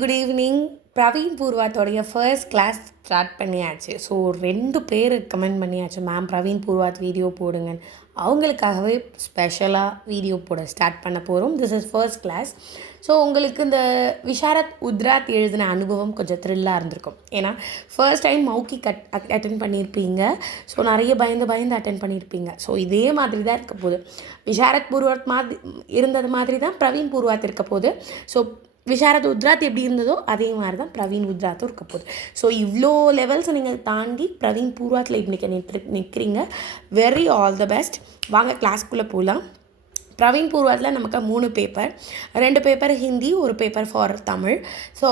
Good evening. Praveen பூர்வாத்தோடைய first class start பண்ணியாச்சு. So 2 பேர் கமெண்ட் பண்ணியாச்சு, மேம் பிரவீன் பூர்வாத் வீடியோ போடுங்கன்னு. அவங்களுக்காகவே ஸ்பெஷலாக வீடியோ போட ஸ்டார்ட் பண்ண போகிறோம். This is first class. So உங்களுக்கு இந்த விஷாரத் உத்ராத் எழுதின அனுபவம் கொஞ்சம் த்ரில்லாக இருந்திருக்கும். ஏன்னா ஃபர்ஸ்ட் டைம் மௌக்கி அட்டென்ட் பண்ணியிருப்பீங்க. ஸோ நிறைய பயந்து அட்டென்ட் பண்ணியிருப்பீங்க. ஸோ இதே மாதிரி தான் இருக்க போகுது. விஷாரத் பூர்வாத் மாதிரி இருந்தது மாதிரி தான் பிரவீன் பூர்வாத் இருக்க போகுது. ஸோ விஷாரத் உத்ராத் எப்படி இருந்ததோ அதே மாதிரி தான் பிரவீன் உத்ராத்தும் இருக்க போகுது. ஸோ இவ்வளோ லெவல்ஸை நீங்கள் தாண்டி பிரவீன் பூர்வாத்தில் இன்றைக்கி நிற்கிறீங்க. Very all the best. வாங்க கிளாஸ்க்குள்ளே போகலாம். பிரவீன் பூர்வாத்தில் நமக்கு 3 பேப்பர், 2 பேப்பர் ஹிந்தி, ஒரு பேப்பர் ஃபார் தமிழ். ஸோ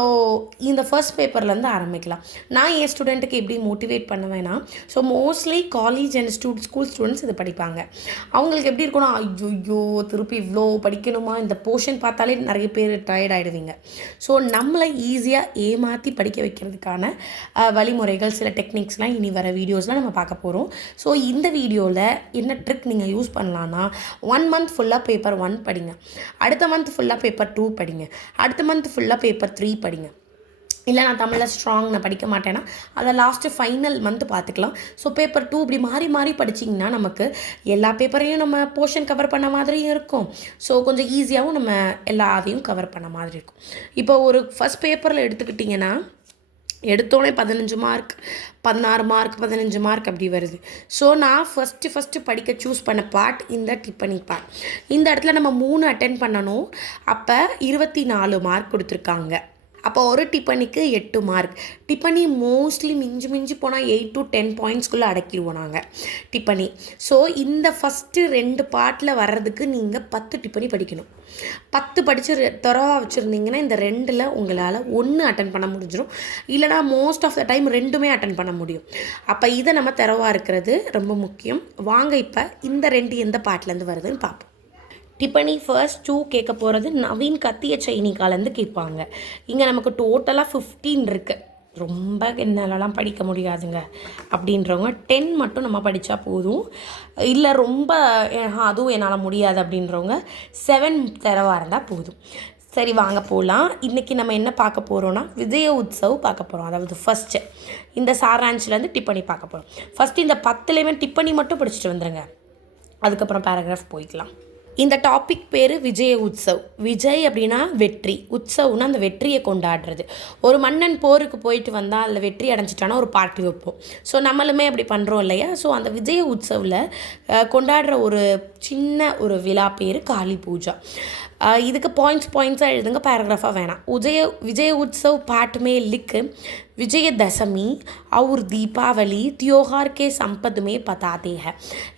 இந்த ஃபர்ஸ்ட் பேப்பர்லேருந்து ஆரம்பிக்கலாம். நான் என் ஸ்டூடெண்ட்டுக்கு எப்படி மோட்டிவேட் பண்ணுவேன்னா, so mostly college and school students இது படிப்பாங்க. அவங்களுக்கு எப்படி இருக்குன்னா, ஐயோ திருப்பி இவ்வளோ படிக்கணுமா, இந்த போர்ஷன் பார்த்தாலே நிறைய பேர் டயர்ட் ஆகிடுவீங்க. ஸோ நம்மளை ஈஸியாக ஏமாற்றி படிக்க வைக்கிறதுக்கான வழிமுறைகள், சில டெக்னிக்ஸ்லாம் இனி வர வீடியோஸ்லாம் நம்ம பார்க்க போகிறோம். ஸோ இந்த வீடியோவில் என்ன ட்ரிக் நீங்கள் யூஸ் பண்ணலான்னா, 1 மந்த் ஃபுல்லாக பேப்பர் 1 படிங்க, அடுத்த மந்த் ஃபுல்லாக பேப்பர் 2 படிங்க, அடுத்த மந்த் ஃபுல்லாக பேப்பர் 3 படிங்க. இல்லை நான் தமிழில் ஸ்ட்ராங் நான் படிக்க மாட்டேன்னா அதை லாஸ்ட்டு ஃபைனல் மந்த் பார்த்துக்கலாம். ஸோ பேப்பர் 2 இப்படி மாறி படிச்சிங்கன்னா நமக்கு எல்லா பேப்பரையும் நம்ம போர்ஷன் கவர் பண்ண மாதிரியும் இருக்கும். ஸோ கொஞ்சம் ஈஸியாகவும் நம்ம எல்லாத்தையும் கவர் பண்ண மாதிரி இருக்கும். இப்போ ஒரு ஃபஸ்ட் பேப்பரில் எடுத்துக்கிட்டிங்கன்னா எடுத்தோடனே 15 மார்க், 16 மார்க், 15 மார்க் அப்படி வருது. ஸோ நான் ஃபஸ்ட்டு படிக்க சூஸ் பண்ண பார்ட் இந்த டிப்பனி பார்ட். இந்த இடத்துல நம்ம 3 அட்டென்ட் பண்ணணும். அப்போ 24 மார்க் கொடுத்துருக்காங்க. அப்போ ஒரு டிப்பனிக்கு 8 மார்க். டிப்பனி மோஸ்ட்லி மிஞ்சி போனால் 8 to 10 பாயிண்ட்ஸ்குள்ளே அடக்கிடுவோம் நாங்கள் டிப்பனி. ஸோ இந்த ஃபஸ்ட்டு 2 பார்ட்டில் வர்றதுக்கு நீங்கள் 10 டிப்பனி படிக்கணும். 10 படித்து தரவாக வச்சுருந்தீங்கன்னா இந்த 2ல் உங்களால் 1 அட்டன் பண்ண முடிஞ்சிடும். இல்லைனா மோஸ்ட் ஆஃப் த டைம் 2மே அட்டன் பண்ண முடியும். அப்போ இதை நம்ம தரவாக இருக்கிறது ரொம்ப முக்கியம். வாங்க இப்போ இந்த 2 எந்த பார்ட்லேருந்து வருதுன்னு பார்ப்போம். டிப்பனி ஃபர்ஸ்ட் 2 கேட்க போகிறது நவீன் கத்திய சைனிக்காலேருந்து கேட்பாங்க. இங்கே நமக்கு டோட்டலாக 15 இருக்குது. ரொம்ப என்னாலலாம் படிக்க முடியாதுங்க அப்படின்றவங்க 10 மட்டும் நம்ம படித்தா போதும். இல்லை ரொம்ப அதுவும் என்னால் முடியாது அப்படின்றவங்க 7 தரவாக இருந்தால் போதும். சரி வாங்க போகலாம். இன்றைக்கி நம்ம என்ன பார்க்க போகிறோன்னா விஜய உத்சவ் பார்க்க போகிறோம். அதாவது ஃபஸ்ட்டு இந்த சாராஞ்சிலேருந்து டிப்பனி பார்க்க போகிறோம். ஃபஸ்ட்டு இந்த 10லேயுமே டிப்பனி மட்டும் படிச்சுட்டு வந்துடுங்க, அதுக்கப்புறம் பேராகிராஃப் போய்க்கலாம். இந்த டாபிக் பேர் விஜய உத்சவ். விஜய் அப்படின்னா வெற்றி, உற்சவ்னா அந்த வெற்றியை கொண்டாடுறது. ஒரு மன்னன் போருக்கு போயிட்டு வந்தால் அதில் வெற்றி அடைஞ்சிட்டானா ஒரு பார்ட்டி வைப்போம். ஸோ நம்மளுமே அப்படி பண்ணுறோம் இல்லையா? ஸோ அந்த விஜய உத்சவில் கொண்டாடுற ஒரு சின்ன ஒரு விழா பேர் காளி பூஜா. இதுக்கு பாயிண்ட்ஸாக எழுதுங்க, பேராகிராஃபாக வேணாம். விஜய உத்சவ் पाठ में लिख விஜயதசமி और தீபாவளி त्योहार के संबंध में बताते हैं.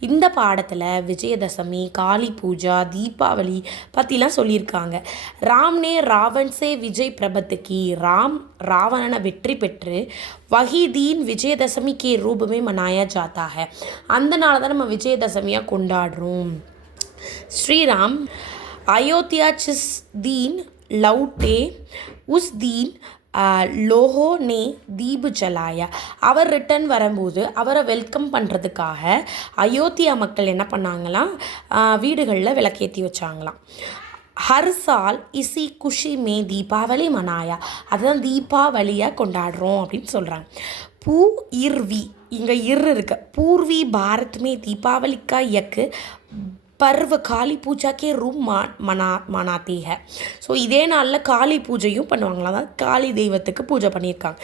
இந்த பாடத்தில் விஜயதசமி, காளி பூஜா, தீபாவளி பற்றிலாம் சொல்லியிருக்காங்க. ராம்னே ராவன் சே விஜய் பிரபத்துக்கு, ராம் ராவணனை வெற்றி பெற்று वही दिन விஜயதசமி के रूप में मनाया जाता है. அந்த நாள் தான் நம்ம விஜயதசமியாக கொண்டாடுறோம். ஸ்ரீராம் अयोध्या जिस दिन लौटे उस दिन லோஹோ நே தீபு ஜலாயா. அவர் ரிட்டன் வரும்போது அவரை வெல்கம் பண்ணுறதுக்காக அயோத்தியா மக்கள் என்ன பண்ணாங்களாம், வீடுகளில் விளக்கேற்றி வச்சாங்களாம். ஹர் சால் இசி குஷி மே தீபாவளி மனாயா, அதுதான் தீபாவளியாக கொண்டாடுறோம் அப்படின்னு சொல்கிறாங்க. பூ இர்வி, இங்கே இருக்கு. பூர்வி பாரத் மே தீபாவளி கா யக் पर्व காளி பூஜா கே ரூம் மனாத்தி है. ஸோ இதே நாளில் காளி பூஜையும் பண்ணுவாங்களா, தான் காளி தெய்வத்துக்கு பூஜை பண்ணியிருக்காங்க.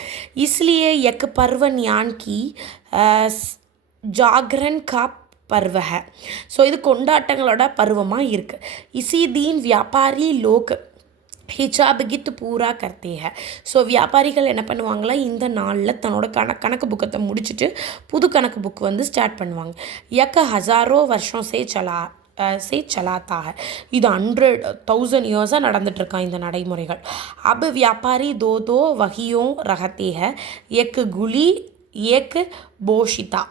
இஸ்லியே எக் பர்வன் யான் கி ஜாகரன் கா பர்வ है. ஸோ இது கொண்டாட்டங்களோட பருவமாக இருக்குது. இசி தீன் வியாபாரி லோக் ஹிஜாப் கித் பூரா கர்த்தே ஹை. ஸோ வியாபாரிகள் என்ன பண்ணுவாங்களா, இந்த நாளில் தன்னோட கணக்கு புக்கத்தை முடிச்சுட்டு புது கணக்கு புக் வந்து ஸ்டார்ட் பண்ணுவாங்க. யக்க ஹசாரோ வருஷம் சே சலாத்தா ஹை. இது 100,000 இயர்ஸாக நடந்துட்டுருக்கான் இந்த நடைமுறைகள். அப் வியாபாரி தோ வகியோ ரகத்தே ஹை, எக் குலி எக் போஷிதா.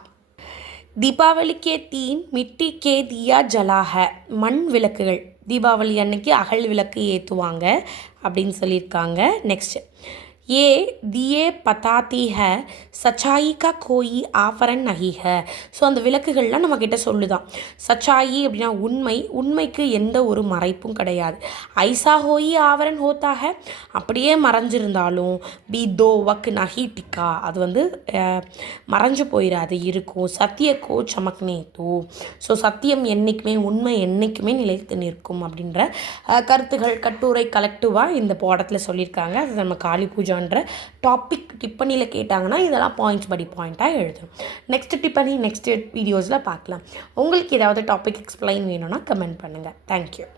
தீபாவளி கே 3 மிட்டி கே தியா ஜலா ஹை. மண் விளக்குகள் தீபாவளி அன்னைக்கு அகல் விளக்கு ஏற்றுவாங்க அப்படின்னு சொல்லியிருக்காங்க. நெக்ஸ்ட் ये दिए पताती है सच्चाई का कोई ஆஃபரன் நஹி है. ஸோ அந்த விளக்குகள்லாம் நம்மக்கிட்ட சொல்லுதான். சச்சாயி அப்படின்னா உண்மை, உண்மைக்கு எந்த ஒரு மறைப்பும் கிடையாது. ஐசா ஹோயி ஆவரன் ஹோத்தா ஹை, அப்படியே மறைஞ்சிருந்தாலும் பி தோ வக் நஹி டிக்கா, அது வந்து மறைஞ்சு போயிடாது, இருக்கும். சத்தியக்கோ சமக்னே தோ, ஸோ சத்தியம் என்றைக்குமே, உண்மை என்றைக்குமே நிலைத்து நிற்கும் அப்படின்ற கருத்துகள் கட்டுரை கலெக்டிவாக இந்த பாடத்தில் சொல்லியிருக்காங்க. அது நம்ம காளி பூஜான்ற டாபிக் டிப்பனியில் கேட்டாங்கன்னா இதெல்லாம் பாயிண்ட்ஸ் படி பாயிண்ட்டாக எழுதணும். நெக்ஸ்ட் டிப்பனி நெக்ஸ்ட் வீடியோஸில் பார்க்கலாம். உங்களுக்கு ஏதாவது டாபிக் எக்ஸ்பிளைன் வேணும்னா கமெண்ட் பண்ணுங்கள். தேங்க்யூ.